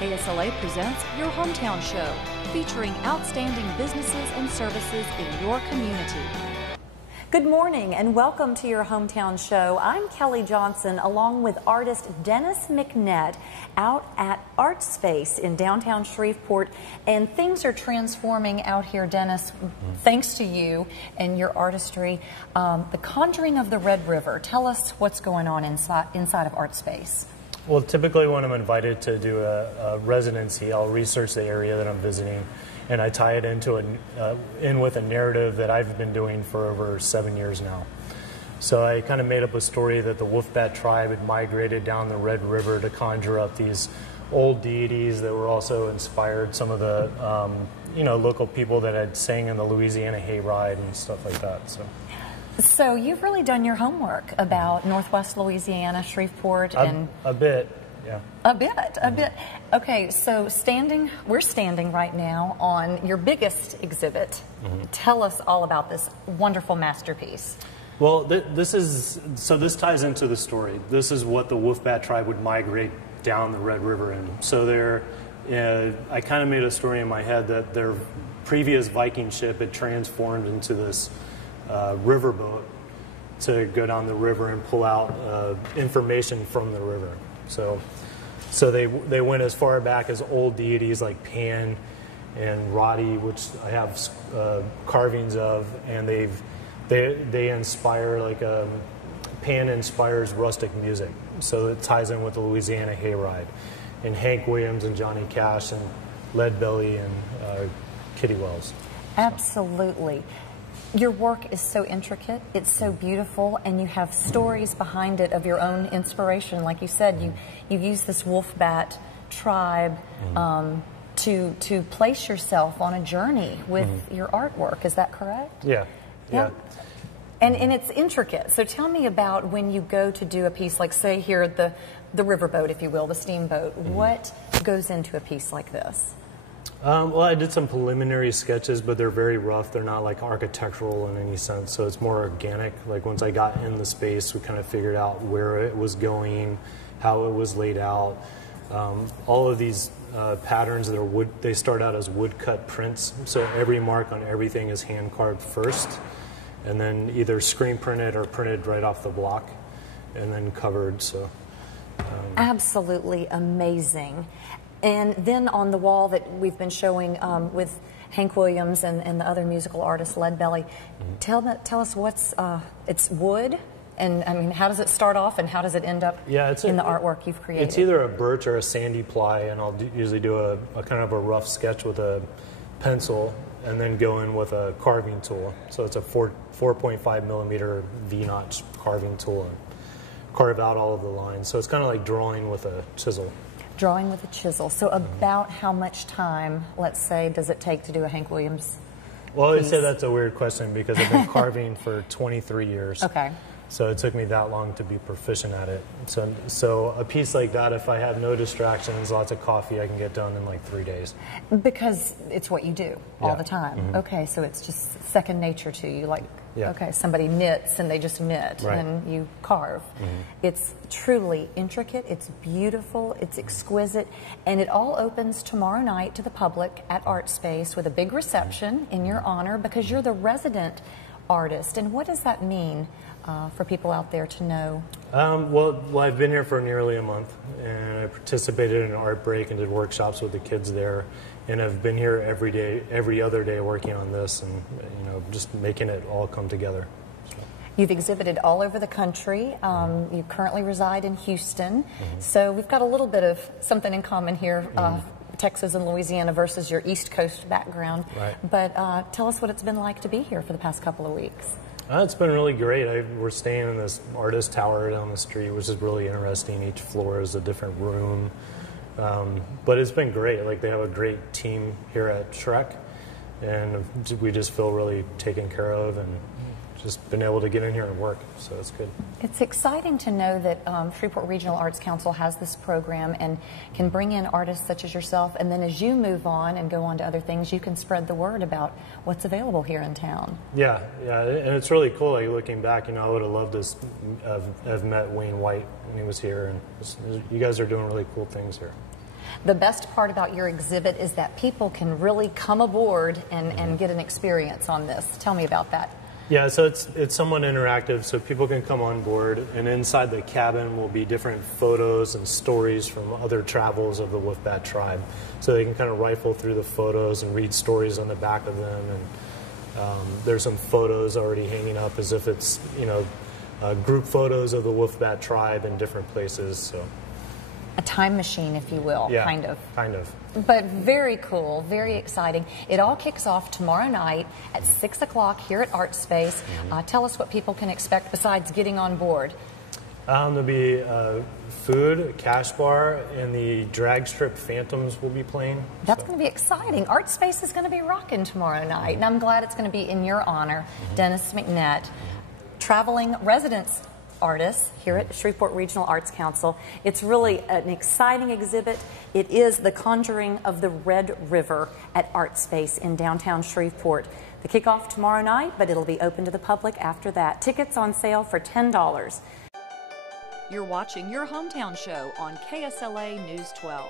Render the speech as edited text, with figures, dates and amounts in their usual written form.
KSLA presents Your Hometown Show, featuring outstanding businesses and services in your community. Good morning and welcome to Your Hometown Show. I'm Kelly Johnson along with artist Dennis McNett out at Art Space in downtown Shreveport, and things are transforming out here, Dennis, thanks to you and your artistry. The Conjuring of the Red River. Tell us what's going on inside of Art Space. Well, typically when I'm invited to do a residency, I'll research the area that I'm visiting, and I tie it in with a narrative that I've been doing for over 7 years now. So I kind of made up a story that the Wolfbat tribe had migrated down the Red River to conjure up these old deities that were also inspired some of the local people that had sang in the Louisiana hayride and stuff like that. So you've really done your homework about Northwest Louisiana, Shreveport, and a bit, yeah. A bit. Okay, so we're standing right now on your biggest exhibit. Tell us all about this wonderful masterpiece. Well, this ties into the story. This is what the Wolfbat tribe would migrate down the Red River in. So I kind of made a story in my head that their previous Viking ship had transformed into this riverboat to go down the river and pull out information from the river. So they went as far back as old deities like Pan and Roddy, which I have carvings of, and they inspire, like Pan inspires rustic music, so it ties in with the Louisiana hayride, and Hank Williams and Johnny Cash and Leadbelly and Kitty Wells. Absolutely. Your work is so intricate, it's so beautiful, and you have stories behind it of your own inspiration. Like you said, you use this Wolfbat tribe to place yourself on a journey with your artwork. Is that correct? Yeah. And it's intricate. So tell me about when you go to do a piece, like say here the riverboat, if you will, the steamboat. What goes into a piece like this? Well, I did some preliminary sketches, but they're very rough. They're not like architectural in any sense, so it's more organic. Like once I got in the space, we kind of figured out where it was going, how it was laid out. All of these patterns that are they start out as woodcut prints, so every mark on everything is hand carved first, and then either screen printed or printed right off the block, and then covered. So absolutely amazing. And then on the wall that we've been showing with Hank Williams and the other musical artist, Leadbelly, tell us what's, it's wood, and I mean, how does it start off and how does it end up in the artwork you've created? It's either a birch or a sandy ply, and I'll usually do a kind of a rough sketch with a pencil and then go in with a carving tool. So it's a 4.5 millimeter V-notch carving tool and carve out all of the lines. So it's kind of like drawing with a chisel. Drawing with a chisel. So about how much time, let's say, does it take to do a Hank Williams Well, piece? I'd say that's a weird question because I've been carving for 23 years. Okay. So it took me that long to be proficient at it. So a piece like that, if I have no distractions, lots of coffee, I can get done in like 3 days. Because it's what you do all the time. Okay, so it's just second nature to you. Like, okay, somebody knits and they just knit, and you carve. It's truly intricate, it's beautiful, it's exquisite, and it all opens tomorrow night to the public at Art Space with a big reception in your honor because you're the resident artist. And what does that mean for people out there to know? Well, I've been here for nearly a month, and I participated in an art break and did workshops with the kids there, and I've been here every day, every other day working on this, and just making it all come together. So. You've exhibited all over the country. You currently reside in Houston, so we've got a little bit of something in common here. Texas and Louisiana versus your East Coast background. But tell us what it's been like to be here for the past couple of weeks. It's been really great. We're staying in this artist tower down the street, which is really interesting. Each floor is a different room. But it's been great. Like, they have a great team here at Shrek, and we just feel really taken care of and just been able to get in here and work, so it's good. It's exciting to know that Shreveport Regional Arts Council has this program and can bring in artists such as yourself, and then as you move on and go on to other things, you can spread the word about what's available here in town. Yeah, and it's really cool. Like, looking back, I would have loved to have met Wayne White when he was here, and you guys are doing really cool things here. The best part about your exhibit is that people can really come aboard and get an experience on this. Tell me about that. Yeah, so it's somewhat interactive, so people can come on board, and inside the cabin will be different photos and stories from other travels of the Wolfbat tribe. So they can kind of rifle through the photos and read stories on the back of them, and there's some photos already hanging up as if it's, you know, group photos of the Wolfbat tribe in different places. So a time machine, if you will, yeah, kind of. Kind of. But very cool, very exciting. It all kicks off tomorrow night at 6 o'clock here at Art Space. Tell us what people can expect besides getting on board. There'll be food, a cash bar, and the drag strip Phantoms will be playing. That's going to be exciting. Art Space is going to be rocking tomorrow night, and I'm glad it's going to be in your honor, Dennis McNett, traveling residence artist here at Shreveport Regional Arts Council. It's really an exciting exhibit. It is The Conjuring of the Red River at Art Space in downtown Shreveport. The kickoff tomorrow night, but it'll be open to the public after that. Tickets on sale for $10. You're watching Your Hometown Show on KSLA News 12.